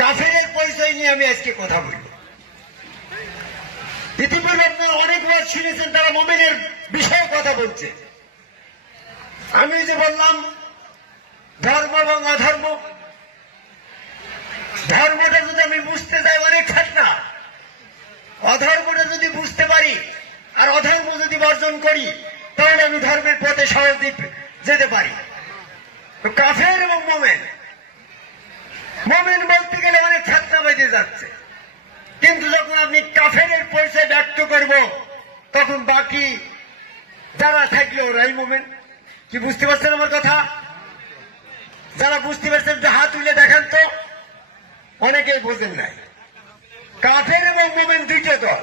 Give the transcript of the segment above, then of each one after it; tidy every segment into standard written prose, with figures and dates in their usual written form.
কাফেরের পরিচয় নিয়ে আমি আজকে কথা বলব। ইতিপূর্বে আপনারা অনেক ওয়াজ শুনেছেন, তারা মুমিনের বিষয়ে কথা বলছে। আমি যে বললাম ধর্ম এবং অধর্ম, ধর্মটা যদি আমি বুঝতে যাই অনেক খাটনা, অধর্মটা যদি বুঝতে পারি আর অধর্ম যদি বর্জন করি তাহলে আমি ধর্মের পথে সহজে যেতে পারি। কাফের এবং মোমেন, মোমেন বলতে গেলে অনেক খাটনা বেঁধে যাচ্ছে, কিন্তু যখন আপনি কাফেরের পরিচয় ব্যক্ত করব তখন বাকি যারা থাকলো ওরাই মোমেন। কি বুঝতে পারছেন আমার কথা? যারা বুঝতে পারছেন যে হাত তুলে দেখান তো। অনেকেই বোঝেন নাই। কাফের এবং মোমেন দুইটা দল।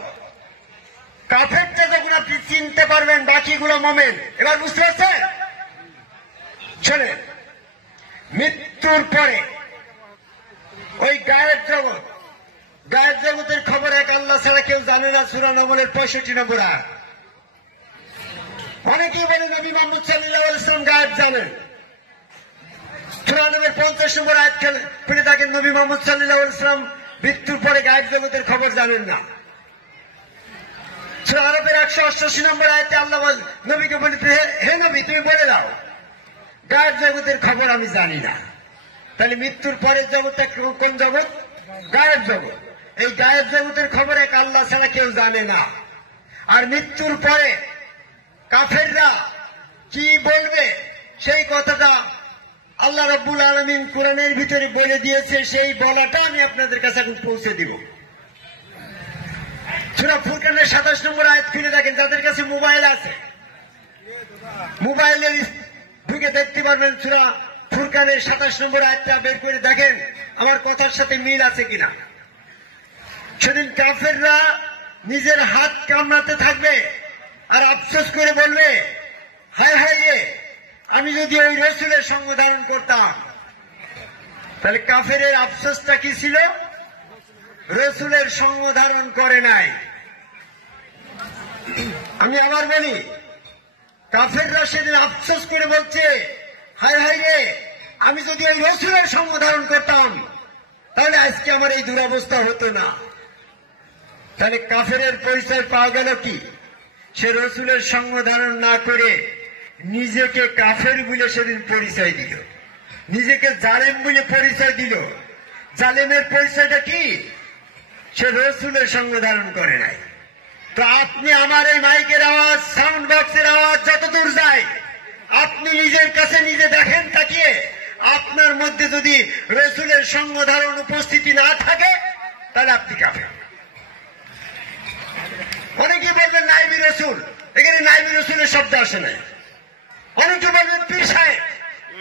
কাফেরটা যখন আপনি চিনতে পারবেন বাকিগুলো মোমেন। এবার বুঝতে পারছেন? শোনেন, মৃত্যুর পরে ওই গায়েব জগৎ, গায়েব জগতের খবর এক আল্লাহ ছাড়া কেউ জানে না। সূরা নম্বরের 65 নম্বর আয়াত। অনেকেই বলেন নবী মুহাম্মদ সাল্লাল্লাহু আলাইহি ওয়াসাল্লাম গায়েব জানেন। সূরা নম্বর 50 নম্বর আয়াত খুলে দেখেন, নবী মুহাম্মদ সাল্লাল্লাহু আলাইহি ওয়াসাল্লাম মৃত্যুর পরে গায়েব জগতের খবর জানেন না। সূরা আরাফের 188 নম্বর আয়াতে আল্লাহ নবীকে বলতে, হে নবী তুমি বলে দাও গায়েব জগতের খবর আমি জানি না। তাহলে মৃত্যুর পরের জগৎটা কোন জগৎ? গায়েব জগৎ। এই গায়েব জগতের খবর এক আল্লাহ ছাড়া কেউ জানে না। আর মৃত্যুর পরে কাফেররা কি বলবে সেই কথাটা আল্লাহ রাব্বুল আলামিন কোরআনের ভিতরে বলে দিয়েছে। সেই বলাটা আমি আপনাদের কাছে এখন পৌঁছে দিব। সূরা ফুরকানের 27 নম্বর আয়াত খুলে দেখেন, যাদের কাছে মোবাইল আছে মোবাইলের ঢুকে দেখতে পারবেন। সূরা ফুরকানের 27 নম্বর আয়াতটা বের করে দেখেন আমার কথার সাথে মিল আছে কিনা। সেদিন কাফেররা নিজের হাত কামড়াতে থাকবে আর আফসোস করে বলবে, হায় হায় রে, আমি যদি ওই রাসূলের সঙ্গ ধারণ করতাম। তাহলে কাফেরের আফসোসটা কি ছিল? রাসূলের সঙ্গ ধারণ করে নাই। আমি আবার বলি, কাফেররা সেদিন আফসোস করে বলছে, হায় হায় রে, আমি যদি ওই রাসূলের সঙ্গ ধারণ করতাম তাহলে আজকে আমার এই দুরবস্থা হতো না। তাহলে কাফেরের পরিচয় পাওয়া গেল কি? সে রাসূলের সঙ্গ ধারণ না করে নিজেকে কাফের বলে সেদিন পরিচয় দিল, নিজেকে জালেম বলে পরিচয় দিল। জালেমের পরিচয়টা কি? সে রাসূলের সঙ্গ ধারণ করে নাই। তো আপনি আমার এই মাইকের আওয়াজ, সাউন্ড বক্সের আওয়াজ যত দূর যায়, আপনি নিজের কাছে নিজে দেখেন তাকিয়ে, আপনার মধ্যে যদি রাসূলের সঙ্গ ধারণ উপস্থিতি না থাকে তাহলে আপনি কাফের। অনেকে বলবেন নাইবি রাসূল, এখানে নাইবি রাসূলের শব্দ আসে নাই। অনেকে বলবেন পীর সাহেব,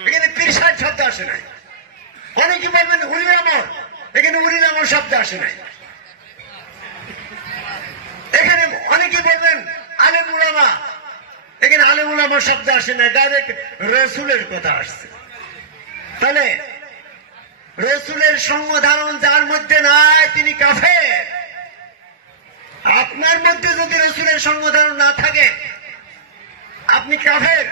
এখানে পীর সাহেব শব্দ আসে নাই। অনেকে বলবেন উলিল আমর, এখানে উলিল আমর শব্দ আসে নাই। এখানে অনেকে বলবেন আলেম উলামা, এখানে আলেম উলামা শব্দ আসে না, ডাইরেক্ট রাসূলের কথা আসছে। তাহলে রাসূলের সঙ্গ ধারণ যার মধ্যে নাই তিনি কাফের। আপনার মধ্যে যদি রাসূলের সঙ্গ ধারণ না থাকে আপনি কাফের।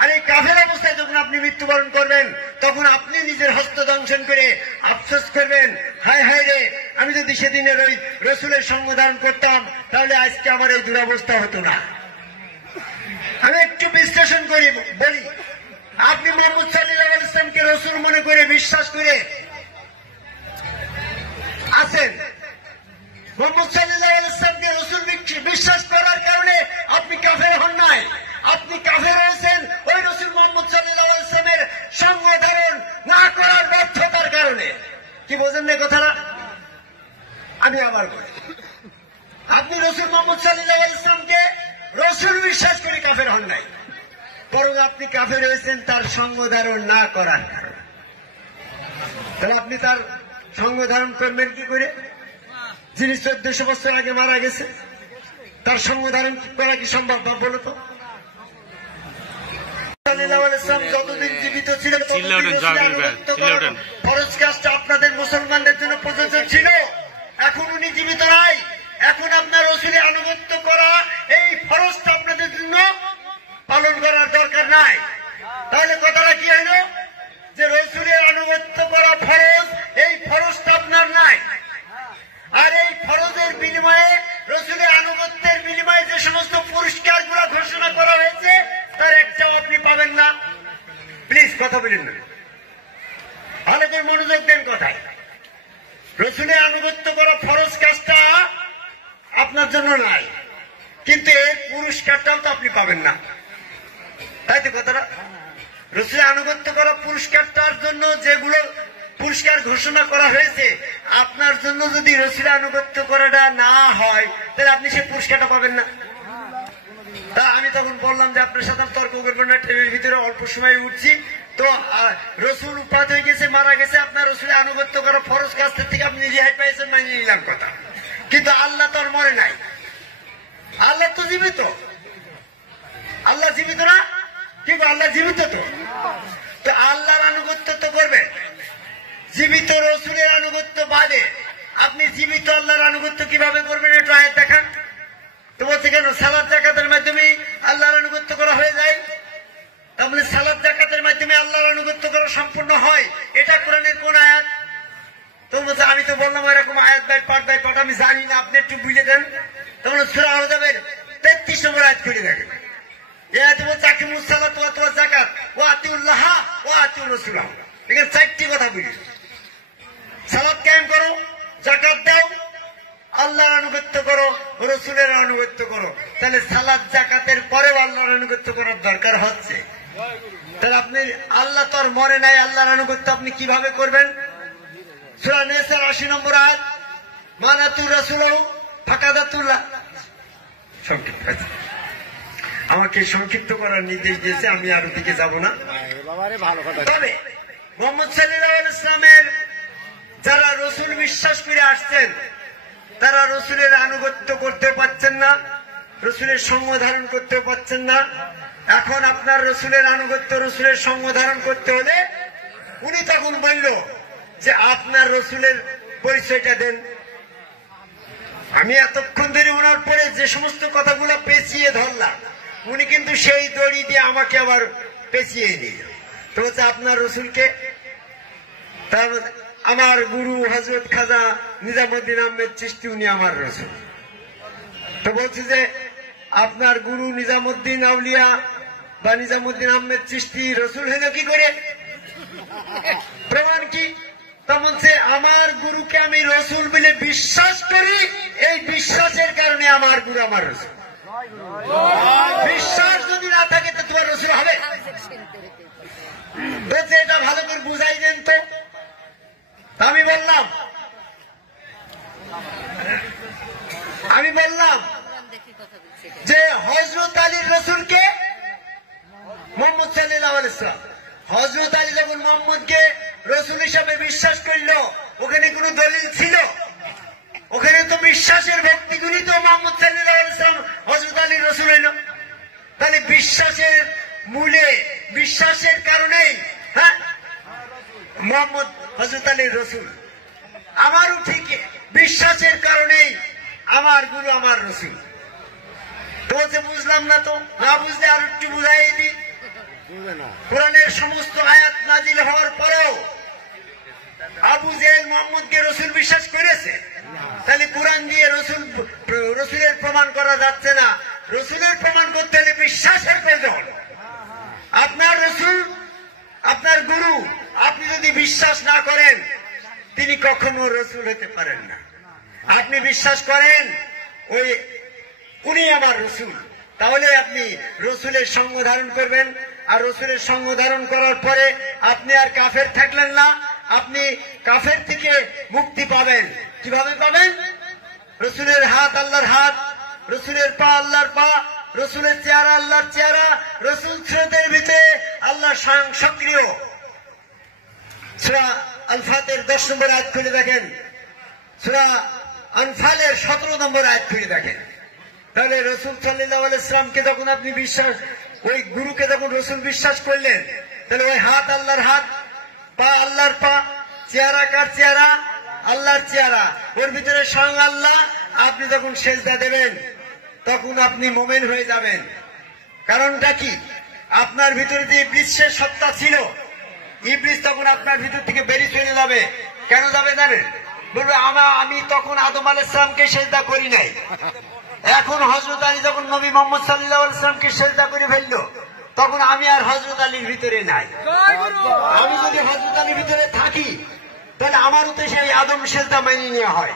আর এই কাফের অবস্থায় যখন আপনি মৃত্যুবরণ করবেন তখন আপনি নিজের হস্ত দংশন করে আফসোস করবেন, হায় হায় রে, আমি যদি সেদিনের ওই রাসূলের সঙ্গ ধারণ করতাম তাহলে আজকে আমার এই দুরবস্থা হতো না। আমি একটু বিশ্লেষণ করি বলি, আপনি মুহাম্মদ সাল্লাল্লাহু আলাইহি ওয়াসাল্লামকে রাসূল মনে করে বিশ্বাস করে আছেন। মুহাম্মদ সাল্লাল্লাহু আলাইহি ওয়াসাল্লামকে রাসূল বিশ্বাস করার কারণে আপনি কাফের হন নাই। আপনি কাফের হয়েছেন ওই রাসূল মুহাম্মদ সাল্লাল্লাহু আলাইহি ওয়াসাল্লামের সঙ্গ ধারণ না করার ব্যর্থতার কারণে। কি বোঝেন না কথাটা? আমি আবার বলি, আপনি রাসূল মুহাম্মদ সাল্লাল্লাহু আলাইহি ওয়াসাল্লামকে রাসূল বিশ্বাস করে কাফের হন নাই, বরং আপনি কাফের হয়েছেন তার সঙ্গ ধারণ না করার কারণে। তাহলে আপনি তার সঙ্গ ধারণ করবেন কি করে? যিনি 1400 বছর আগে মারা গেছে তার সঙ্গ ধারণ করা কি সম্ভব? বলো তো। যতদিন জীবিত ছিলেন ফরজ কাজটা আপনাদের মুসলমানদের জন্য প্রযোজ্য ছিল। এখন উনি জীবিত নাই, এখন আপনার রাসূলের আনুগত্য করা এই ফরজটা আপনাদের জন্য পালন করার দরকার নাই। তাহলে কথাটা কি হইল? যে রাসূলের আনুগত্য করা ফরজ, এই ফরজটা আপনার মনোযোগ দেন কথায়। রসুলের আনুগত্য করা ফরজ কাজটা আপনার জন্য নাই, কিন্তু এর পুরস্কারটাও তো আপনি পাবেন না, তাই তো কথাটা? রসুলের আনুগত্য করা পুরস্কারটার জন্য যেগুলো পুরস্কার ঘোষণা করা হয়েছে, আপনার জন্য যদি রসুলের আনুগত্য করাটা না হয় তাহলে আপনি সে পুরস্কারটা পাবেন না। তা আমি তখন বললাম যে আপনার সাথে তর্ক করবেন না, ট্রেনের ভিতরে অল্প সময় উঠছি তো, রসুল উপাত হয়ে গেছে, মারা গেছে, আপনার রসুলের আনুগত্য করা ফরজ কাজ থেকে আপনি রেহাই পাইছেন, মানিয়ে নিলাম কথা। কিন্তু আল্লাহ তো আর মরে নাই, আল্লাহ তো জীবিত। আল্লাহ জীবিত না? কিন্তু আল্লাহ জীবিত তো আল্লাহর আনুগত্য তো করবেন। জীবিত রসুলের আনুগত্য বাদে আপনি জীবিত আল্লাহর আনুগত্য কিভাবে করবেন একটু আয়াত দেখান তো। বলছে কেন সালাত জাকাতের মাধ্যমে আল্লাহর আনুগত্য করা হয়ে যায়, তাহলে সালাত জাকাতের মাধ্যমে আল্লাহর আনুগত্য করা সম্পূর্ণ হয়, এটা কোরআনের কোন আয়াত? তো বলছে আমি তো বললাম এরকম আয়াত বাই পাঠ আমি জানি না, আপনি একটু বুঝে দেন। তখন সূরা আহজাবের 33 নম্বর আয়াত করে দেখেন। এখানে 4টি কথা বুঝি। সালাত কায়েম করো, যাকাত দাও, আল্লাহর আনুগত্য করো, রসুলের আনুগত্য করো। তাহলে সালাত জাকাতের পরেও আল্লাহর আনুগত্য করার দরকার হচ্ছে। তাহলে আপনি আল্লাহ তো আর মরে নাই, আল্লাহর আনুগত্য আপনি কিভাবে করবেন? সূরা নিসার 80 নম্বর আয়াত, মানাতুর রাসূলহু ফাকাদাতুল্লাহ। সংক্ষিপ্ত আমাকে সংক্ষিপ্ত করার নির্দেশ দিয়েছে, আমি আর ওদিকে যাব না। তবে মুহাম্মদ সাল্লাল্লাহু আলাইহি ওয়াসাল্লামের যারা রসুল বিশ্বাস করে আসছেন তারা রসুলের আনুগত্য করতে পারছেন না, রসুলের সঙ্গ ধারণ করতে পারছেন না। এখন আপনার রসুলের আনুগত্য, রসুলের সঙ্গ ধারণ করতে হলে উনি তখন বলল যে আপনার রসুলের পরিচয়টা দেন। আমি এতক্ষণ ধরে ওনার পরে যে সমস্ত কথাগুলো পেঁচিয়ে ধরলাম, উনি কিন্তু সেই দড়ি দিয়ে আমাকে আবার পেঁচিয়ে দিল। তো হচ্ছে আপনার রসুলকে, তার আমার গুরু হযরত খাজা নিজামুদ্দিন আহমেদ চিশতি, উনি আমার রসুল। তো বলছে যে আপনার গুরু নিজামুদ্দিন আউলিয়া বা নিজামুদ্দিন আহমেদ চিশতি রসুল হইল কি করে? প্রমাণ কি? তা বলছে আমার গুরুকে আমি রসুল বলে বিশ্বাস করি, এই বিশ্বাসের কারণে আমার গুরু আমার রসুল। বিশ্বাস যদি না থাকে তো তোমার রসুল হবে? বলছে এটা ভালো করে বুঝাই দেন তো। আমি বললাম যে হযরত আলীর রসুলকে মুহাম্মদ সাল্লাল্লাহু আলাইহি ওয়াসাল্লাম, হযরত আলী যখন মুহাম্মদকে রসুল হিসাবে বিশ্বাস করলো, ওখানে কোন দলিল ছিল? ওখানে তো বিশ্বাসের ভক্তিগুলি তো মুহাম্মদ সাল্লাল্লাহু আলাইহি ওয়াসাল্লাম হযরত আলীর রসুল হইল। তাহলে বিশ্বাসের মূলে, বিশ্বাসের কারণেই হ্যাঁ মুহাম্মদ হযরত আলীর রসুল। আমারও ঠিক বিশ্বাসের কারণেই আমার গুরু আমার রসুল। তো যে বুঝলাম না, তো না বুঝলে আর একটু বুঝাই দিই। কোরআনের সমস্ত আয়াত নাজিল হওয়ার পরেও আবু জেহেল মুহাম্মদকে রসুল বিশ্বাস করেছে, তাহলে কোরআন দিয়ে রসুলের প্রমাণ করা যাচ্ছে না। রসুলের প্রমাণ করতে হলে বিশ্বাসের প্রয়োজন। আপনার রসুল, আপনার গুরু, আপনি যদি বিশ্বাস না করেন তিনি কখনো রসুল হতে পারেন না। আপনি বিশ্বাস করেন ওই উনি আমার রসুল, তাহলে আপনি রসুলের সঙ্গ ধারণ করবেন। আর রসুলের সঙ্গ ধারণ করার পরে আপনি আর কাফের থাকলেন না, আপনি কাফের থেকে মুক্তি পাবেন। কিভাবে পাবেন? রসুলের হাত আল্লাহর হাত, রসুলের পা আল্লাহর পা, রসুলের চেহারা আল্লাহর চেহারা, রসুল স্রোতের ভিতরে আল্লাহ স্বয়ং সক্রিয়। সূরা আল-ফাতের 10 নম্বর আয়াত খুলে দেখেন, সূরা আনফালের 17 নম্বর আয়াত খুলে দেখেন। তাহলে রসুল সাল্লাল্লাহু আলাইহি ওয়াসাল্লামকে যখন আপনি বিশ্বাস, ওই গুরুকে যখন রসুল বিশ্বাস করলেন, তাহলে ওই হাত আল্লাহর হাত, পা আল্লাহর পা, চেহারা কার চেহারা? আল্লাহর চেহারা, ওর ভিতরে স্বয়ং আল্লাহ। আপনি যখন সেজদা দেবেন তখন আপনি মুমিন হয়ে যাবেন। কারণটা কি? আপনার ভিতরে যে ইবলীসের সত্তা ছিল, ইবলীস তখন আপনার ভিতর থেকে বেরিয়ে চলে যাবে। কেন যাবে জানেন? বলবে আমি তখন আদম আলাইহিস সালামকে সেজদা করি নাই। এখন হযরত আলী যখন নবী মুহাম্মদ সাল্লাল্লাহু আলাইহি ওয়াসাল্লামকে সেজদা করে ফেললো, তখন আমি আর হযরত আলীর ভিতরে নাই। আমি যদি হযরত আলীর ভিতরে থাকি তাহলে আমারও তো সেই আদম সেজদা মেনে নেওয়া হয়।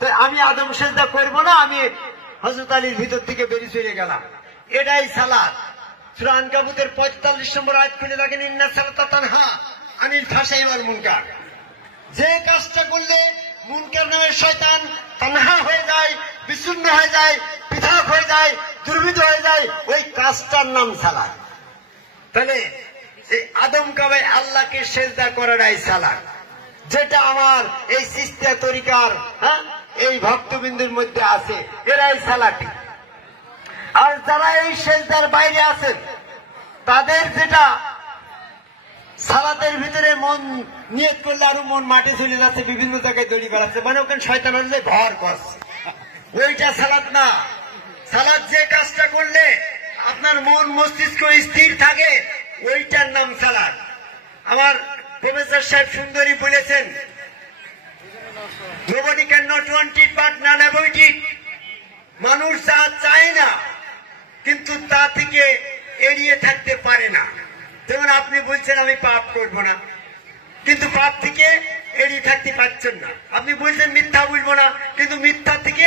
তাই আমি আদম সেজদা করবো না, আমি হযরত আলীর ভিতর থেকে বেরিয়ে চলে গেলাম। এটাই সালাত। সূরা আনকাবুতের 45 নম্বর আয়াত খুলে দেখেন, ইন্না সালাতা তানহা আনিল ফাহশাই ওয়াল মুনকার। যে কাজটা করলে মুনকার নামের শয়তান তানহা হয়ে যায়, বিচ্ছিন্ন হয়ে যায়, পৃথক হয়ে যায়, দুর্বৃত্ত হয়ে যায়, ওই কাজটার নাম সালাত। তাহলে এই আদম কাবায় আল্লাহকে সেজদা করাটাই সালাত, যেটা আমার এই চিশতিয়া তরিকার এই ভক্তবিন্দুর মধ্যে আছে, এরাই সালাতি। আর যারা এই সেজদার বাইরে আছেন তাদের যেটা সালাতের ভিতরে মন নিয়ত করলে আরো মন মাঠে চলে যাচ্ছে, বিভিন্ন জায়গায় দড়ি বেড়াচ্ছে, মানে ওখানে শয়তান যে ঘর করছে, ওইটা সালাত না। সালাত যে কাজটা করলে আপনার মন মস্তিষ্ক স্থির থাকে, ওইটার নাম সালাত। আমার প্রফেসর সাহেব সুন্দরী বলেছেন, nobody cannot want it but none avoid it। মানুষ যা চায় না কিন্তু তা থেকে এড়িয়ে থাকতে পারে না। যেমন আপনি বলছেন আমি পাপ করব না, কিন্তু পাপ থেকে এড়িয়ে থাকতে পারছেন না। আপনি বলছেন মিথ্যা বলবো না, কিন্তু মিথ্যা থেকে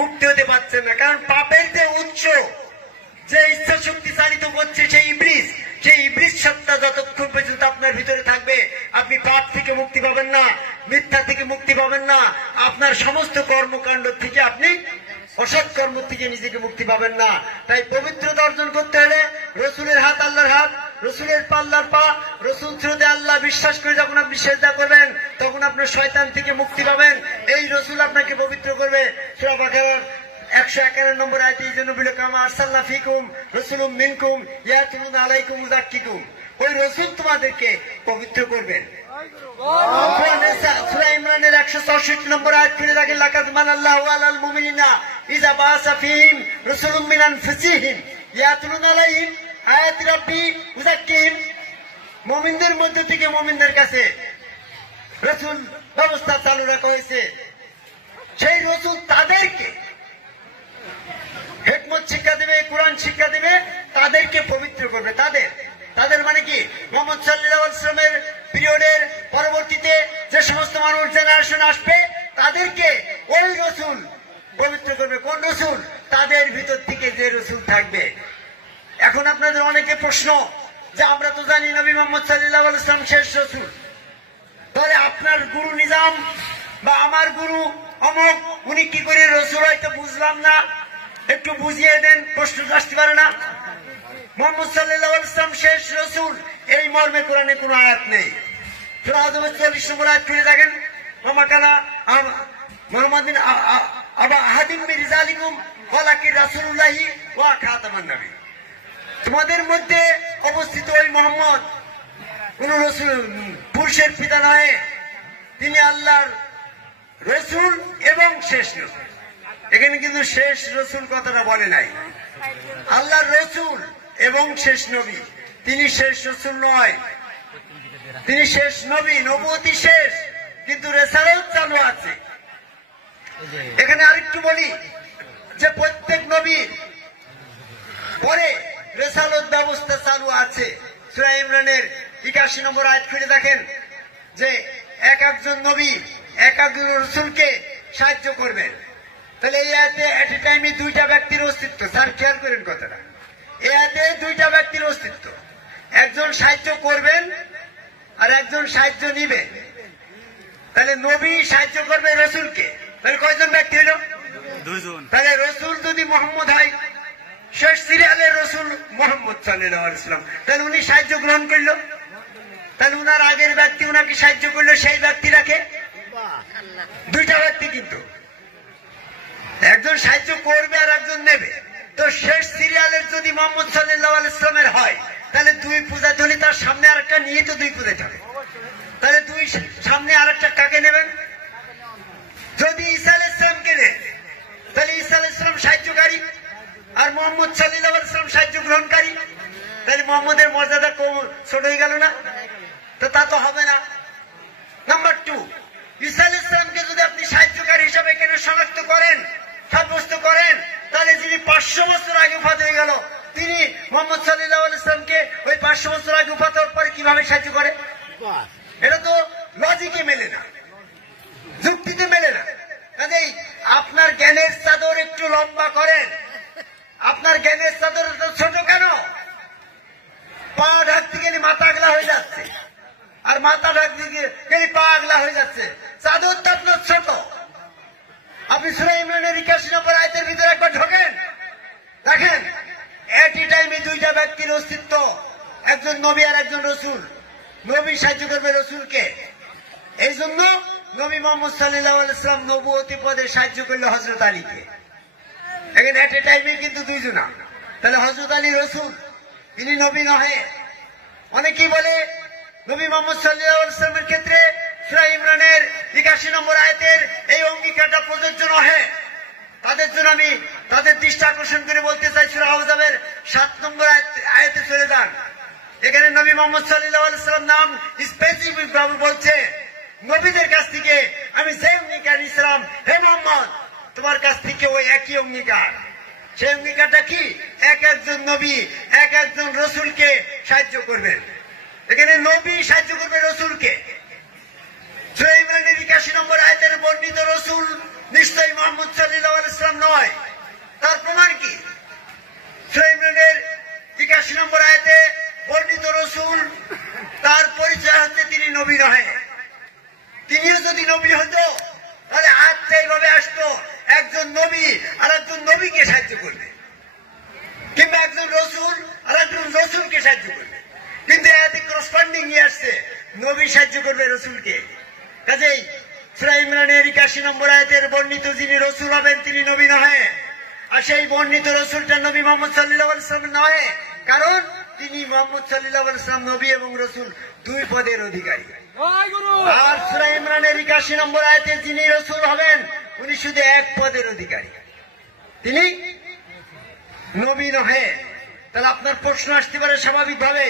মুক্তি হতে পারছেন না। কারণ পাপের যে উৎস, যে ইচ্ছা শক্তি চালিত করছে সেই ইবলিস সত্তা যতক্ষণ পর্যন্ত আপনার ভিতরে থাকবে, আপনি পাপ থেকে মুক্তি পাবেন না, মিথ্যা থেকে মুক্তি পাবেন না, আপনার সমস্ত কর্মকাণ্ড থেকে, আপনি অসৎ কর্ম থেকে নিজেকে মুক্তি পাবেন না। তাই পবিত্রতা অর্জন করতে হলে রসুলের হাত আল্লাহর হাত, রসুলের পা আল্লাহর পা, রসুল স্রোতে আল্লাহ বিশ্বাস করে যখন আপনি সেজদা করবেন তখন আপনার শয়তান থেকে মুক্তি পাবেন। এই রসুল আপনাকে পবিত্র করবে। সূরা বাকারার 151 নম্বর আয়াতে এই জন্য বলে, কামা আরসালনা ফিকুম রাসূলুম মিনকুম ইয়াতলুনা আলাইকুম মুযাক্কিকুম। ওই রসুল তোমাদেরকে পবিত্র করবেন। সূরা ইমরানের 164 নম্বর আয়াত খুলে দেখেন, লাকাদ মানাল্লাহু আলাল মুমিনিনা ইযা বাআসা ফীহিম রাসূলুম মিন আনফুসিহিম ইয়াতলুনা আলাইহিম আয়াতি রাব্বি মুযাক্কিহিম। মুমিনদের মধ্য থেকে মুমিনদের কাছে রাসূল ব্যবস্থা চালু রাখা হয়েছে। সেই রাসূল তাদেরকে হিকমত শিক্ষা দেবে, কোরআন শিক্ষা দেবে, তাদেরকে পবিত্র করবে। তাদের মানে কি, মুহাম্মদ সাল্লাল্লাহু আলাইহি ওয়াসাল্লামের পিরিয়ডের পরবর্তীতে যে সমস্ত মানুষ জেনারেশন আসবে তাদেরকে ওই রসুল পবিত্র করবে। কোন রসুল? তাদের ভিতর থেকে যে রসুল থাকবে। এখন আপনাদের অনেকে প্রশ্ন যে আমরা তো জানি নবী মুহাম্মদ সাল্লাল্লাহু আলাইহি ওয়াসাল্লাম শেষ রসুল, তাহলে আপনার গুরু নিজাম বা আমার গুরু অমুক উনি কি করে রসুল হয় তো বুঝলাম না, একটু বুঝিয়ে দেন, প্রশ্ন আসতে পারে না। মুহাম্মদ সাল্লাল্লাহু আলাইহি ওয়াসাল্লাম শেষ রসুল এই মর্মে কোরআনে কোনো আয়াত নেই। সূরা আদমের 40 নম্বর আয়াত খুলে দেখেন, ওয়া কানা মুহাম্মাদিন আবা আহাদিন মিন রিজালিকুম ওয়ালাকিন রাসূলুল্লাহি ওয়া খাতামান নবী। তোমাদের মধ্যে অবস্থিত ওই মুহাম্মদ কোন রসুল পুরুষের পিতা নয়, তিনি আল্লাহর রসুল এবং শেষ রসুল। এখানে কিন্তু শেষ রসুল কথাটা বলে নাই, আল্লাহর রসুল এবং শেষ নবী। তিনি শেষ রসুল নয়, তিনি শেষ নবী, নবুয়তি শেষ, কিন্তু রিসালাত চালু আছে। এখানে আরেকটু বলি যে প্রত্যেক নবীর পরে রিসালাত ব্যবস্থা চালু আছে। সূরা ইমরানের 81 নম্বর আয়াত খুলে দেখেন যে এক একজন নবী এক একজন রসুলকে সাহায্য করবেন। তাহলে এই আয়াতে এট এ টাইমে দুইটা ব্যক্তির অস্তিত্ব। স্যার খেয়াল করেন কথাটা, এই আয়াতে দুইটা ব্যক্তির অস্তিত্ব, একজন সাহায্য করবেন আর একজন সাহায্য নিবে। তাহলে নবী সাহায্য করবে রসুলকে, তাহলে কয়জন ব্যক্তি হলো? দুইজন। তাহলে রসুল যদি মোহাম্মদ হয়, শেষ সিরিয়ালের রসুল মোহাম্মদ সাল্লাল্লাহু আলাইহি ওয়াসাল্লাম, তাহলে উনি সাহায্য গ্রহণ করলো। তাহলে উনার আগের ব্যক্তি উনাকে সাহায্য করলো, সেই ব্যক্তিটাকে দুইটা ব্যক্তি, কিন্তু একজন সাহায্য করবে আর একজন নেবে। তো শেষ সিরিয়ালের যদি মোহাম্মদ সাল্লাল্লাহু আলাইহি ওয়াসাল্লামের হয়, তাহলে দুই পূজাধ্বনি তার সামনে আরেকটা নিয়ে তো দুই পূজাতে হবে। তাহলে দুই সামনে আরেকটা কাকে নেবেন? যদি ঈসা আলাইহিস সালামকে নেন, তাহলে ঈসা আলাইহিস সালাম সাহায্যকারী আর মোহাম্মদ সাল্লাল্লাহু আলাইহি ওয়াসাল্লাম সাহায্য গ্রহণকারী। তাহলে মোহাম্মদের মর্যাদা ছোট হয়ে গেল না? তো তা তো হবে না। নাম্বার 2, ঈসা আলাইহিস সালামকে যদি আপনি সাহায্যকারী হিসাবে এখানে শনাক্ত করেন, সাব্যস্ত করেন, তাহলে যিনি 500 বছর আগে উফাত হয়ে গেল, তিনি মোহাম্মদ সাল্লাল্লাহু আলাইহি ওয়াসাল্লামকে ওই 500 বছর আগে উফাত হওয়ার পরে কিভাবে সাহায্য করে? এটা তো লজিকে মেলে না, যুক্তিতে মেলে না। কাজেই আপনার জ্ঞানের চাদর একটু লম্বা করেন। আপনার জ্ঞানের চাদর ছোট কেন? পা ঢাকতে গেলে মাথা আগলা হয়ে যাচ্ছে, আর মাথা ঢাকতে গেলে পা আগলা হয়ে যাচ্ছে। চাদর তো আপনার ছোট। আপনি সূরা ইমরানের 81 নম্বর আয়াতের ভিতরে একবার ঢোকেন, দেখেন একই টাইমে দুইটা ব্যক্তির অস্তিত্ব, একজন নবী আর একজন রসুল। নবী সাহায্য করবে রসুলকে, এই জন্য নবী মোহাম্মদ সাল্লাল্লাহু আলাইহি ওয়াসাল্লাম নবুয়তি পদে সাহায্য করলো হযরত আলীকে। এখানে এট এ টাইমে কিন্তু দুইজনা। তাহলে হযরত আলী রসুল, তিনি নবী নহে। অনেকেই বলে নবী মোহাম্মদ সাল্লাল্লাহু আলাইহি ওয়াসাল্লামের ক্ষেত্রে সূরা ইমরানের 81 নম্বর আয়াতের এই অঙ্গীকারটা প্রযোজ্য নহে। তাদের জন্য আমি তাদের দৃষ্টি আকর্ষণ করে বলতে চাই, সূরা আহজাবের 7 নম্বর আয়াতে চলে যান। এখানে নবী মোহাম্মদ সাল্লাল্লাহু আলাইহি ওয়াসাল্লাম নাম স্পেসিফিক ভাবে বলছে, নবীদের কাছ থেকে আমি যে অঙ্গীকার নিয়েছিলাম, হে মোহাম্মদ তোমার কাছ থেকে ওই একই অঙ্গীকার। সেই অঙ্গীকারটা কি? এক একজন নবী এক একজন রসুলকে সাহায্য করবেন। এখানে নবী সাহায্য করবে রসুলকে। সূরা ইমরানের 81 নম্বর আয়াতের বর্ণিত রসুল নিশ্চয়ই মুহাম্মদ সাল্লাল্লাহু আলাইহি ওয়াসাল্লাম নয়। তার প্রমাণ কি? সূরা ইমরানের 81 নম্বর আয়াতে বর্ণিত রসুল, তার পরিচয় হচ্ছে তিনি নবী নহে। তিনিও যদি নবী হতো তাহলে আয়াতটা এইভাবে আসতো, একজন নবী আর একজন নবীকে সাহায্য করবে, কিংবা একজন রসুল আর একজন রসুলকে সাহায্য করবে। কিন্তু আয়াতে করসপন্ডিং নিয়ে আসছে, নবী সাহায্য করবে রসুলকে। কাজেই সূরা ইমরানের 81 নম্বর আয়াতের বর্ণিত যিনি রসুল হবেন তিনি নবী নহে। আর সেই বর্ণিত রসুলটা নবী মুহাম্মদ সাল্লাল্লাহু আলাইহি ওয়াসাল্লাম নয়, কারণ তিনি মুহাম্মদ সাল্লাল্লাহু আলাইহি ওয়াসাল্লাম নবী এবং রসুল দুই পদের অধিকারী। আর সূরা ইমরানের 81 নম্বর আয়াতে যিনি রসুল হবেন উনি শুধু এক পদের অধিকারী, তিনি নবী নহে। তাহলে আপনার প্রশ্ন আসতে পারে স্বাভাবিকভাবে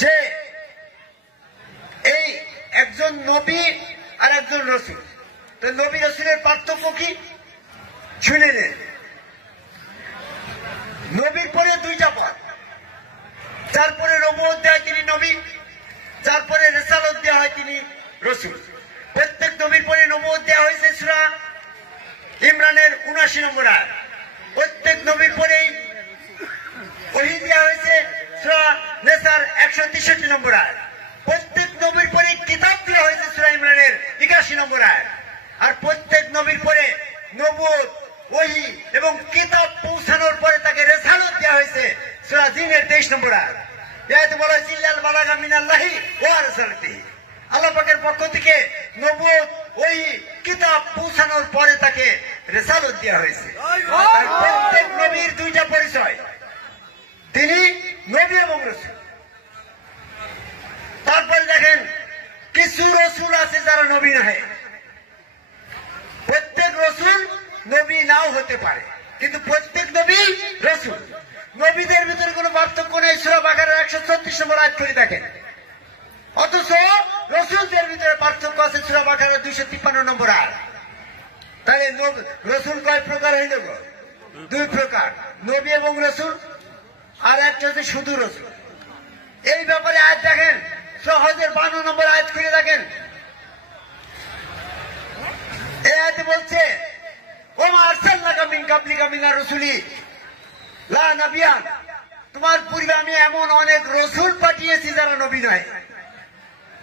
যে এই একজন নবী আর একজন রসুল, তো নবী রসুলের পার্থক্য কি? শুনে নেন। নবীর পরে দুইটা পদ, যার পরে নবুয়ত দেয় তিনি নবী, যার পরে রিসালাত দেওয়া হয় তিনি রসুল। প্রত্যেক নবীর পরে নবুয়ত দেওয়া হয়েছে সূরা ইমরানের 79 নম্বর আয়াত। প্রত্যেক নবীর পরেই ওহী দেওয়া হয়েছে সূরা নিসার 163 নম্বর আয়াত। প্রত্যেক নবীর পরে কিতাব দেওয়া হয়েছে সূরা ইমরানের 81 নম্বর আয়াত। আর প্রত্যেক নবীর পরে নবুয়ত, ওহী এবং কিতাব পৌঁছানোর পরে তাকে রিসালাত দেওয়া হয়েছে সূরা জিনের 23 নম্বর আয়াত। এতে বলা হয়েছে ইল্লাল বালাগা মিনাল্লাহি ওয়া রাসালাতিহি, আল্লাহ পাকের পক্ষ থেকে নবুয়ত, ওহী, কিতাব পৌঁছানোর পরে তাকে রিসালাত দেওয়া হয়েছে। প্রত্যেক নবীর দুইটা পরিচয়, তিনি নবী এবং রসুল। তারপরে দেখেন কিছু রসুল আছে যারা নবী নহে। প্রত্যেক রসুল নবী নাও হতে পারে, কিন্তু প্রত্যেক নবী রসুল। নবীদের ভিতরে কোনো পার্থক্য নেই, সূরা বাকারার 134 নম্বর আয়াত করে দেখেন। অথচ রসুলদের ভিতরে পার্থক্য আছে, সূরা বাকারার 253 নম্বর আয়াত। তাহলে রসুল কয় প্রকার হইল? দুই প্রকার, নবী এবং রসুল, আর একটা হচ্ছে শুধু রসুল। এই ব্যাপারে আয়াত দেখেন, সহজের 52 নম্বর আয়াত করে দেখেন। এই আয়াতে বলছে ওমা আরসালনাকা মিন কাবলিকা মিনার রাসূলি লা নাবিয়ান, তোমার পূর্বে আমি এমন অনেক রসুল পাঠিয়েছি যারা নবী নয়।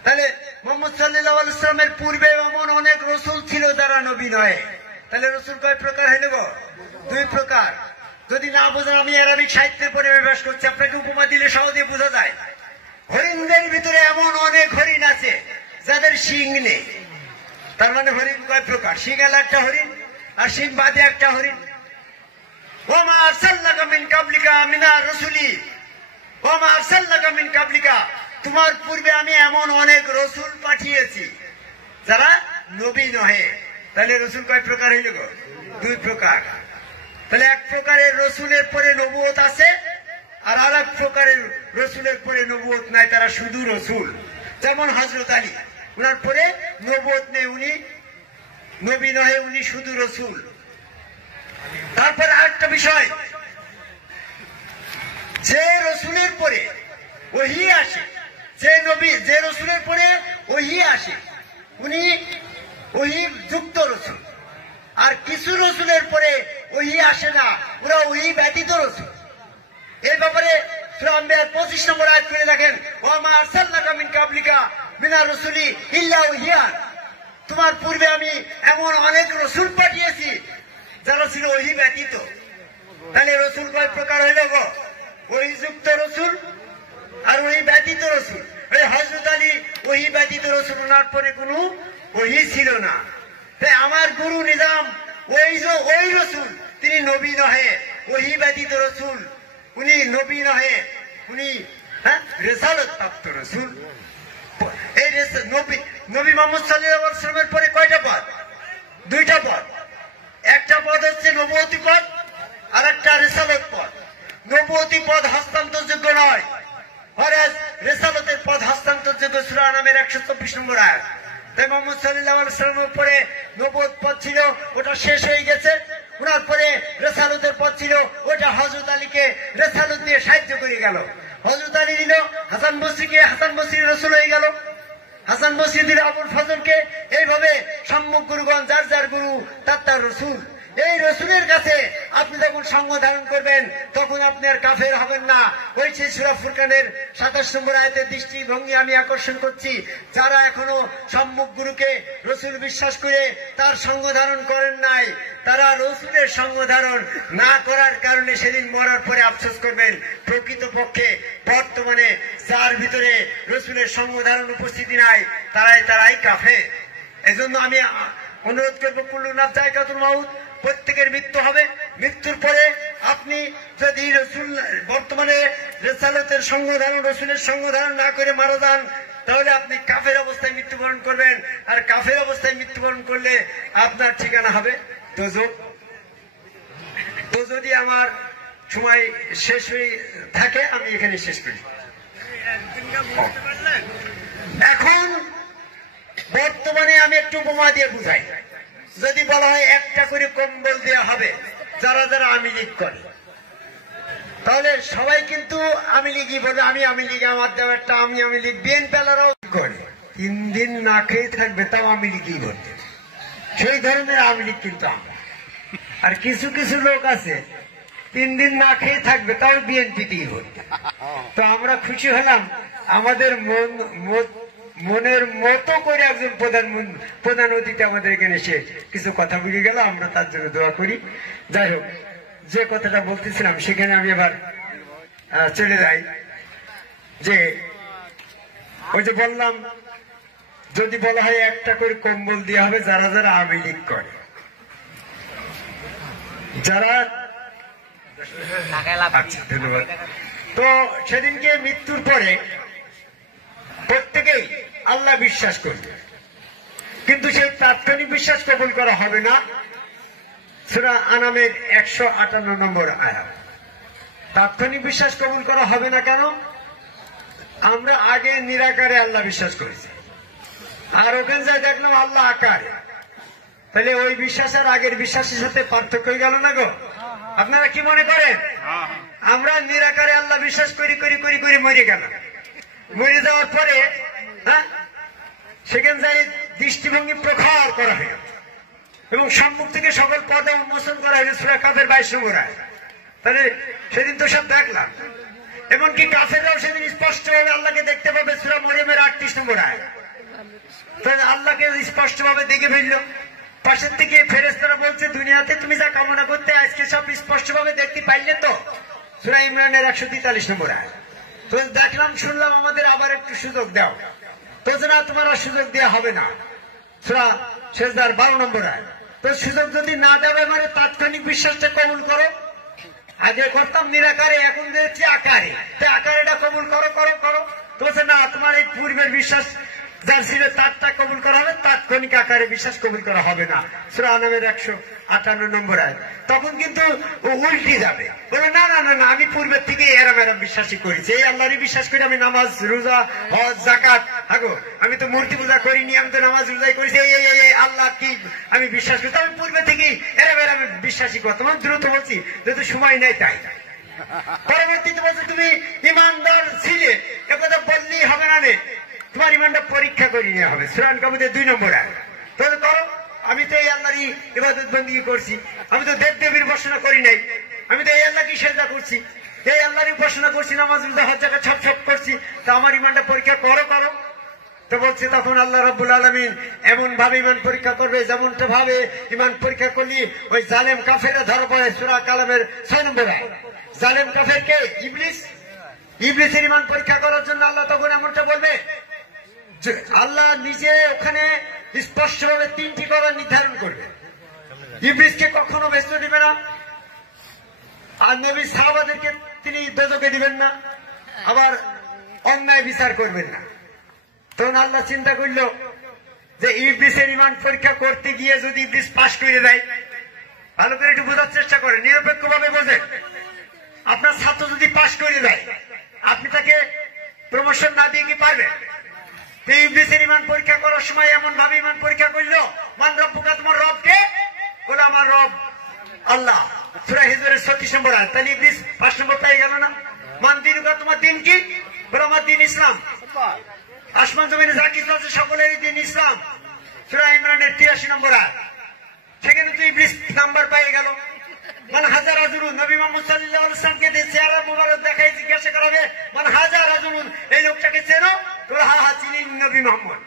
তাহলে মুহাম্মদ সাল্লাল্লাহু আলাইহি ওয়াসাল্লামের পূর্বে এমন অনেক রসুল ছিল যারা নবী নয়। তাহলে রসুল কয় প্রকার হইল? দুই প্রকার। যদি না বোঝেন, আমি আরবিক সাহিত্যের পরিবেশ করছি, আপনাকে উপমা দিলে সহজে বোঝা যায়। হরিণদের ভিতরে এমন অনেক হরিণ আছে যাদের শিং নেই। তার মানে হরিণ কয় প্রকার? শিং আলা একটা হরিণ, আর শিং বাদে একটা হরিণ। ওমা আরসালনাকা মিন কাবলিকা মিনার রাসূলি, ওমা আরসালনাকা মিন কাবলিকা, তোমার পূর্বে আমি এমন অনেক রসুল পাঠিয়েছি যারা নবী নহে। তাহলে রসুল কয় প্রকার হইল? দুই প্রকার। তাহলে এক প্রকারের রসুলের পরে নবুয়ত আছে, আর আর এক প্রকারের রসুলের পরে নবুয়ত নাই, তারা শুধু রসুল। যেমন হযরত আলী, উনার পরে নবুয়ত নেই, উনি নবী নহে, উনি শুধু রসুল। তারপরে আরেকটা বিষয়, যে রসুলের পরে ওহী আসে, যে নবী, যে রসুলের পরে ওহি আসে, উনি ওহি যুক্ত রসুল। আর কিছু রসুলের পরে ওহি আসে না, ওরা ওহি ব্যতীত রসুল। এই ব্যাপারে সূরা আম্বিয়ার 25 নম্বর আয়াত করে দেখেন, ওয়া মা আরসালনাকা মিন কাবলিকা মিনার রাসূলি ইল্লা ওহিয়ান, তোমার পূর্বে আমি এমন অনেক রসুল পাঠিয়েছি যারা ছিল ওহি ব্যতীত। তাহলে রসুল কয় প্রকার হইল গো? ওহি যুক্ত রসুল আর ওহি ব্যতীত রসুল। হযরত আলী ওহি ব্যতীত রসুল, ওনার পরে কোনো ওহি ছিল না। তাই আমার গুরু নিজাম ওই রসুল, তিনি নবী নহে, ওহি ব্যতীত রসুল, উনি নবী নহে, উনি রিসালাত প্রাপ্ত রসুল। এই নবী মুহাম্মদ সাল্লাল্লাহু আলাইহি ওয়াসাল্লামের পরে কয়টা পদ? 2টা পদ। একটা পদ হচ্ছে নবুয়তি পদ, আর একটা রিসালাত পদ। নবুয়তি পদ হস্তান্তরযোগ্য নয়, ফরজ রিসালাতের পদ হস্তান্তরযোগ্য। সূরা আনামের 124 নম্বর আয়াত। তাই মুহাম্মদ সাল্লাল্লাহু আলাইহি ওয়াসাল্লামের পরে নবুয়ত পদ ছিল, ওটা শেষ হয়ে গেছে। ওনার পরে রিসালাতের পদ ছিল, ওটা হযরত আলীকে রিসালাত দিয়ে সাহায্য করে গেল। হযরত আলী দিল হাসান বসরিকে, হাসান বসরি রসুল হয়ে গেল। হাসান বসরি দিল আবুল ফজলকে। এইভাবে সম্মুখ গুরুগণ যার যার গুরু তার রসুল। এই রসুলের কাছে আপনি যখন সঙ্গ ধারণ করবেন তখন আপনি আর কাফের হবেন না। ওই সেই সূরা ফুরকানের 27 নম্বর আয়াতের দৃষ্টিভঙ্গি আমি আকর্ষণ করছি। যারা এখনো সম্মুখ গুরুকে রসুল বিশ্বাস করে তার সঙ্গ ধারণ করেন নাই, তারা রসুলের সঙ্গ ধারণ না করার কারণে সেদিন মরার পরে আফসোস করবেন। প্রকৃতপক্ষে বর্তমানে যার ভিতরে রসুলের সঙ্গ ধারণ উপস্থিতি নাই, তারাই কাফের। এজন্য আমি অনুরোধ করবো, কুল্লু নাফসিন যায়কাতুল মাউত, প্রত্যেকের মৃত্যু হবে। মৃত্যুর পরে আপনি যদি রসুল বর্তমানে রিসালাতের সঙ্গ ধারণ, রসুলের সঙ্গ ধারণ না করে মারা যান, তাহলে আপনি কাফের অবস্থায় মৃত্যুবরণ করবেন। আর কাফের অবস্থায় মৃত্যুবরণ করলে আপনার ঠিকানা হবে দোজখ। তো যদি আমার সময় শেষ হয়ে থাকে আমি এখানে শেষ করি। এখন বর্তমানে আমি একটু উপমা দিয়ে বুঝাই। যদি বলা হয় একটা করে কম্বল দেওয়া হবে যারা যারা আওয়ামী লীগ করে, তাহলে সবাই কিন্তু আওয়ামী লীগই বলবে, আমি আওয়ামী লীগ, আমার দেওয়া একটা, আমি আওয়ামী লীগ। বিএনপিওয়ালারাও করে 3 দিন না খেয়ে থাকবে, তাও আওয়ামী লীগই করবে। সেই ধরনের আওয়ামী লীগ কিন্তু আমরা। আর কিছু কিছু লোক আছে 3 দিন না খেয়ে থাকবে, তাও বিএনপিতেই করবে। তো আমরা খুশি হলাম, আমাদের মনের মতো করে একজন প্রধান অতিথি আমাদের এখানে এসে কিছু কথা বলে গেল, আমরা তার জন্য দোয়া করি। যাই হোক, যে কথাটা বলতেছিলাম সেখানে আমি এবার চলে যাই। যে ওই যে বললাম, যদি বলা হয় একটা করে কম্বল দেওয়া হবে যারা যারা আওয়ামী লীগ করে, যারা। আচ্ছা, ধন্যবাদ। তো সেদিনকে মৃত্যুর পরে প্রত্যেকেই আল্লাহ বিশ্বাস করবে, কিন্তু সেই তাৎক্ষণিক বিশ্বাস কবুল করা হবে না। সূরা আনামের 158 নম্বর আয়াত। তাৎক্ষণিক বিশ্বাস কবুল করা হবে না কেন? আমরা আগে নিরাকারে আল্লাহ বিশ্বাস করেছি, আর ওখানে যাই দেখলাম আল্লাহ আকারে। তাহলে ওই বিশ্বাস আর আগের বিশ্বাসের সাথে পার্থক্য হয়ে গেল না গো? আপনারা কি মনে করেন? আমরা নিরাকারে আল্লাহ বিশ্বাস করি করি করি করি মরে গেলাম। মরে যাওয়ার পরে সেখানে যাই দৃষ্টিভঙ্গি প্রখর করা হয়ে এবং সম্মুখ থেকে সকল পদে উন্মোচন করা হয়েছে সূরা কাফের 22 নম্বর আয়াত। তাহলে সেদিন তো সব দেখলাম। এমনকি কাফেররাও সেদিন স্পষ্টভাবে আল্লাহকে দেখতে পাবে সূরা মরিয়মের 38 নম্বর আয়াত। তাহলে আল্লাহকে স্পষ্টভাবে দেখে ফেললো। পাশের থেকে ফেরেশতারা বলছে, দুনিয়াতে তুমি যা কামনা করতে আজকে সব স্পষ্টভাবে দেখতে পাইলে তো? সূরা ইমরানের 143 নম্বর আয়াত। তো দেখলাম, শুনলাম, আমাদের আবার একটু সুযোগ দাও। তো না, তোমার আর সুযোগ দেওয়া হবে না। সূরা সেজদার 12 নম্বর আয়াত। তো সুযোগ যদি না দেবে, মানে তাৎক্ষণিক বিশ্বাসটা কবুল করো। আগে করতাম নিরাকারে, এখন দেখছি আকারে। তো আকারেটা কবুল করো করো করো। তো না, তোমার এই পূর্বের বিশ্বাস যার ছিল তারটা কবুল করা হবে, তাৎক্ষণিক আকারে বিশ্বাস কবুল করা হবে না। সূরা আনামের 158 নম্বর আয়াত। তখন কিন্তু উল্টি যাবে, বলে না না না না, আমি পূর্বের থেকে এরম এরম বিশ্বাসই করেছি, এই আল্লাহরই বিশ্বাস করি, আমি নামাজ রোজা হজ জাকাত, আগো আমি তো মূর্তি পূজা করিনি, আমি তো নামাজ রোজাই করেছি, এই আল্লাহ কি আমি বিশ্বাস করি। আমি পূর্বে থেকে এরম এরম বিশ্বাসই করতাম। তোমার দ্রুত বলছি, যেহেতু সময় নেই তাই। পরবর্তীতে বলছে তুমি ইমানদার ছিলে, একথা বললেই হবে না রে। তোমার ইমানটা পরীক্ষা করে নিয়ে হবে। সূরা আনকাবুতের 2 নম্বর আয়াত। তাহলে করো, আমি তো এই আল্লাহরই ইবাদত বন্দেগী করছি, আমি তো দেব দেবীর উপাসনা করি নাই, আমি তো এই আল্লাহকে সেজদা করছি, এই আল্লাহরই উপাসনা করছি, নামাজ রোজা হজ যাকাত সব সব করছি, তা আমার ইমানটা পরীক্ষা করো। তো বলছে তখন আল্লাহ রাব্বুল আলামিন এমন ভাবে ইমান পরীক্ষা করবে যেমনটা ভাবে ইমান পরীক্ষা করলি ওই জালেম কাফেররা ধরা পড়ে। সূরা কালামের 6 নম্বর আয়াত। জালেম কাফের কে? ইবলিস। ইবলিসের ইমান পরীক্ষা করার জন্য আল্লাহ তখন এমনটা বলবে, আল্লাহ নিজে ওখানে স্পষ্টভাবে 3টি কথা নির্ধারণ করবে। ইবলিসকে কখনো ব্যস্ত দিবে না, আর নবী সাহাবাদেরকে তিনি দোজখে দিবেন না, আবার অন্যায় বিচার করবেন না। তখন আল্লাহ চিন্তা করল যে ইবলিসের ইমান পরীক্ষা করতে গিয়ে যদি ইবলিস পাশ করে দেয়, ভালো করে একটু বোঝার চেষ্টা করেন, নিরপেক্ষভাবে বোঝেন। আপনার ছাত্র যদি পাশ করে দেয়, আপনি তাকে প্রমোশন না দিয়ে কি পারবেন? ইবলিসের ইমান পরীক্ষা করার সময় এমন ভাবে ইমান পরীক্ষা করলো, মান রব্বুকা, তোমার রব কে? বলে আমার রব আল্লাহ। সূরা হিজরের 36 নম্বর আয়াত। তাহলে ইবলিস 5 নম্বর পেয়ে গেল না? মান দিনুকা, তোমার দিন কি? বলে আমার দিন ইসলাম। আসমান জমিনে যা কিছু আছে সকলেরই দিন ইসলাম। সূরা ইমরানের 83 নম্বর আয়াত। সেখানে তো ইবলিস নাম্বার পেয়ে গেল। মান হাজার রাজুলুন, নবী মুহাম্মদ সাল্লাল্লাহু আলাইহি ওয়াসাল্লামকে দিয়ে চেহারা মোবারক দেখাই জিজ্ঞাসা করাবে, মান হাজার রাজুলুন, এই লোকটাকে চেনো? তোর হা চিনি নবী মুহাম্মদ।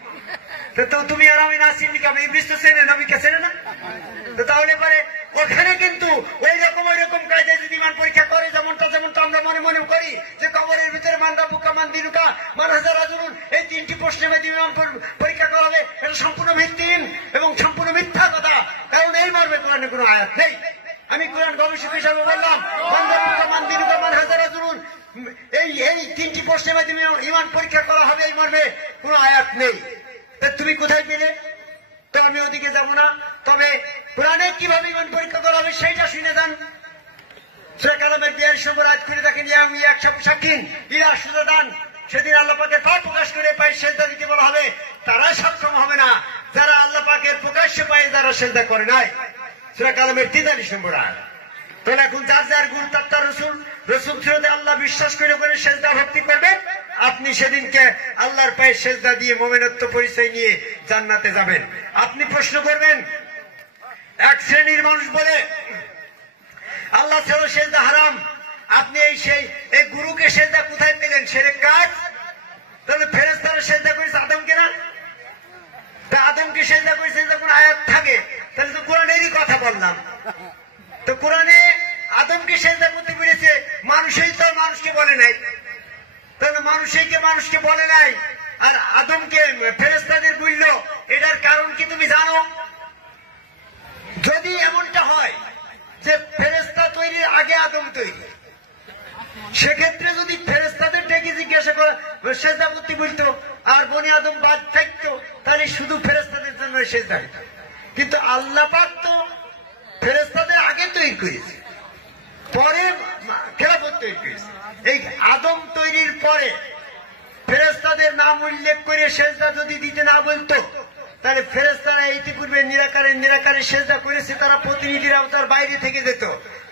তো তুমি আর আমি না চিনি কেমন? ইবলিস তো চেনে, নবীকে চেনে না। তো তাহলে পরে ওখানে কিন্তু ওই রকম কায়দায় যদি ইমান পরীক্ষা করে, যেমনটা আমরা মনে মনে করি যে কবরের ভিতরে মান রব্বুকা, মান দিনুকা, মান হাজার রাজুলুন, এই 3টি প্রশ্নের মধ্যে ইমান পরীক্ষা করা হবে, এটা সম্পূর্ণ ভিত্তিহীন এবং সম্পূর্ণ মিথ্যা কথা। কারণ এই মর্মে কোরআনে কোনো আয়াত নেই। আমি কোরআন গবেষক হিসাবে বললাম, মান রব্বুকা, মান দিনুকা, মান হাজার রাজুলুন, এই 3টি প্রশ্নের মধ্যে ইমান পরীক্ষা করা হবে, এই মর্মে কোনো আয়াত নেই। তুমি কোথায় পেলে? তো আমি ওদিকে যাব না। তবে কোরআনে কিভাবে ইমান পরীক্ষা করা হবে সেইটা শুনে যান। সূরা কালামের 42 নম্বর আয়াত করে দেখেন, আমি 100 সাকিন ইরা সুদাদান, সেদিন আল্লাহ পাকের পাপ প্রকাশ করে পায় সেজদা দিতে বলা হবে, তারা সক্ষম হবে না যারা আল্লাহ পাকের প্রকাশ্য পায় যারা সেজদা করে নাই। সূরা কালামের 43 নম্বর আয়াত। তাহলে এখন যার যার গুরু তার রসুল সুরতে আল্লাহ বিশ্বাস করে সেজদা ভক্তি করবেন, আপনি সেদিনকে আল্লাহর পায়ে সেজদা দিয়ে মুমিনত্ব পরিচয় নিয়ে জান্নাতে যাবেন। আপনি প্রশ্ন করবেন, এক শ্রেণীর মানুষ বলে আল্লাহ ছাড়া সেজদা হারাম, আপনি এই গুরুকে সেজদা কোথায় পেলেন? শিরক কাজ। তাহলে ফেরেশতারা সেজদা করেছে আদমকে না? তা আদমকে সেজদা করেছে যখন আয়াত থাকে, তাহলে তো কোরআনেরই কথা বললাম। তো কোরআনে আদমকে সেজদা করতে পেরেছে, মানুষই তো মানুষকে বলে নাই। তাহলে মানুষকে বলে নাই, আর আদমকে ফেরেশতাদের বলল, এটার কারণ কি তুমি জানো? যদি এমনটা হয় যে ফেরেশতা তৈরির আগে আদম তৈরি, সেক্ষেত্রে যদি ফেরেশতাদের ডেকে জিজ্ঞাসা করে সেজদা করতে বলতো আর বনি আদম বাদ থাকতো, তাহলে শুধু ফেরেশতাদের জন্য সেজদা হতো। কিন্তু আল্লাহ পাক তো ফেরেশতাদের আগে তৈরি করেছে, পরে খেলাফত তৈরি করেছে। এই আদম তৈরির পরে ফেরেশতাদের নাম উল্লেখ করে সেজদা যদি দিতে না বলতো, তাহলে ফেরেশতারা ইতিপূর্বে নিরাকারে সেজদা করেছে, তারা প্রতিনিধির আওতার বাইরে থেকে যেত।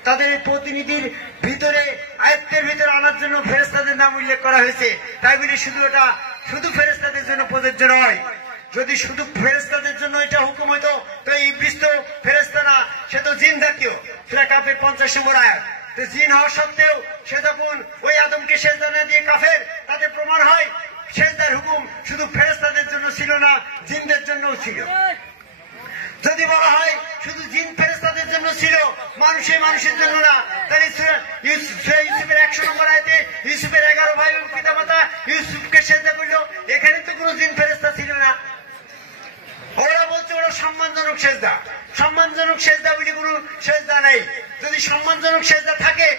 তাদের এই প্রতিনিধির ভিতরে আয়ত্তের ভিতরে আনার জন্য ফেরেশতাদের নাম উল্লেখ করা হয়েছে। তাই বলে শুধু ফেরেশতাদের জন্য প্রযোজ্য নয়। যদি শুধু ফেরেশতাদের জন্য এটা হুকুম হতো, তো ইবলিস তো ফেরেশতা না, সে তো জিন জাতীয়। সূরা কাফের 50 নম্বর আয়াত। তো জিন হওয়া সত্ত্বেও সে যখন ওই আদমকে সেজদা না দিয়ে কাফের, তাতে প্রমাণ হয় সেজদার হুকুম শুধু ফেরেশতাদের জন্য ছিল না, জিনদের জন্যও ছিল। যদি বলা হয় শুধু জিন ফেরেশতাদের জন্য ছিল, মানুষের জন্য না, তাহলে ইউসুফের 100 নম্বর আয়াতে ইউসুফের 11 ভাই এবং পিতামাতা ইউসুফকে সেজদা করলো, এখানে তো কোনো জিন ফেরেশতা ছিল না। ওরা বলছে ওরা সম্মানজনক সেজদা বলে কোনো সেজদা নাই। যদি সম্মানজনক সেজদা থাকে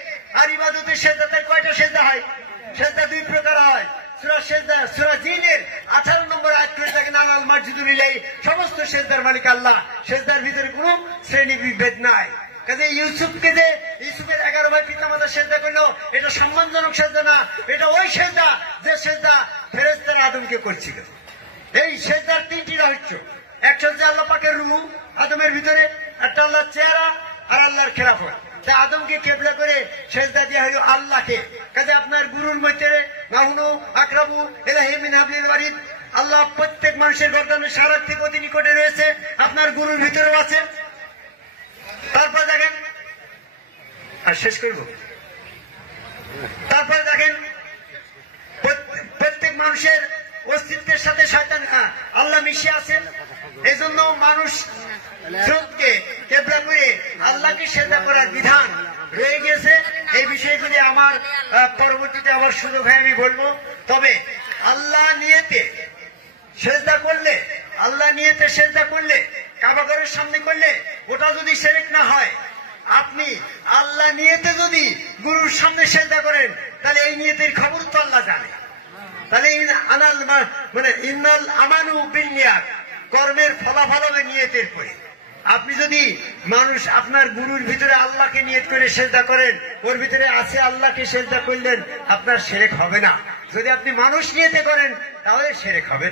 আর ইবাদতের সেজদা, তার কয়টা সেজদা হয়? সেজদা 2 প্রকার হয়। সূরা জিনের 18 নম্বর আয়াত করে দেখেন, আনাল মাসজিদু লিল্লাহি, সমস্ত সেজদার মালিক আল্লাহ। সেজদার ভিতরে কোনো শ্রেণী বিভেদ নাই। কাজে ইউসুফের 11 ভাই পিতামাতা সেজদা করলো, এটা সম্মানজনক সেজদা না, এটা ওই সেজদা যে সেজদা ফেরেশতারা আদমকে করছিল। এই সেজদার 3টি রহস্য। একটা হচ্ছে আল্লাহ পাকের রূহ আদমের ভিতরে, একটা আল্লাহর চেহারা, আর আল্লাহর খেলাফত। তাই আদমকে কেবলা করে সেজদা দেওয়া হলো আল্লাহকে। কাজে আপনার গুরুর মধ্যে নাহুনু আকরাবু ইলাইহি মিন হাবলিল ওয়ারিদ, আল্লাহ প্রত্যেক মানুষের গর্দানের সারার্থী অতি নিকটে রয়েছে, আপনার গুরুর ভিতরেও আছে। তারপর দেখেন, আর শেষ করব, তারপর দেখেন প্রত্যেক মানুষের অস্তিত্বের সাথে শয়তান আল্লাহ মিশে আছেন। এই জন্য মানুষ স্রোতকে কেবলা করে আল্লাহকে সেজদা করার বিধান রয়ে গেছে। এই বিষয়গুলি আমার পরবর্তীতে আবার সুযোগ হয় আমি বলবো। তবে আল্লাহ নিয়েতে সেজদা করলে, আল্লাহ নিয়েতে সেজদা করলে, কাবাঘরের সামনে করলে ওটা যদি শিরক না হয়, আপনি আল্লাহ নিয়েতে যদি গুরুর সামনে সেজদা করেন তাহলে এই নিয়তের খবর তো আল্লাহ জানে। তাহলে মানে ইন্নাল আমানু বিন্নিয়াত, কর্মের ফলাফল হবে নিয়তের পরে। আপনি যদি মানুষ আপনার গুরুর ভিতরে আল্লাহকে নিয়ত করে সেজদা করেন, ওর ভিতরে আছে আল্লাহকে সেজদা করলেন, আপনার শিরক হবে না। যদি আপনি মানুষ নিয়তে করেন তাহলে শিরক হবে।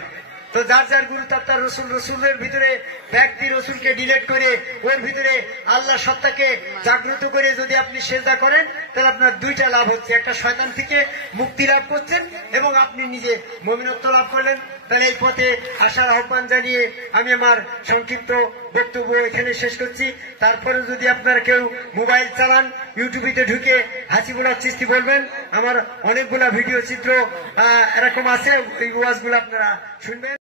তো যার যার গুরু তার রসুল, রসুলের ভিতরে ব্যক্তি রসুলকে ডিলেট করে ওর ভিতরে আল্লাহ সত্তাকে জাগ্রত করে যদি আপনি সেজদা করেন তাহলে আপনার দুইটা লাভ হচ্ছে, একটা শয়তান থেকে মুক্তি লাভ করছেন এবং আপনি নিজে মুমিনত্ব লাভ করলেন। তাহলে এই পথে আসার আহ্বান জানিয়ে আমি আমার সংক্ষিপ্ত বক্তব্য এখানে শেষ করছি। তারপরে যদি আপনারা কেউ মোবাইল চালান, ইউটিউবে ঢুকে হাসিবুল্লাহ চিশতি বলবেন, আমার অনেকগুলা ভিডিও চিত্র এরকম আছে, ওই ওয়াজগুলো আপনারা শুনবেন।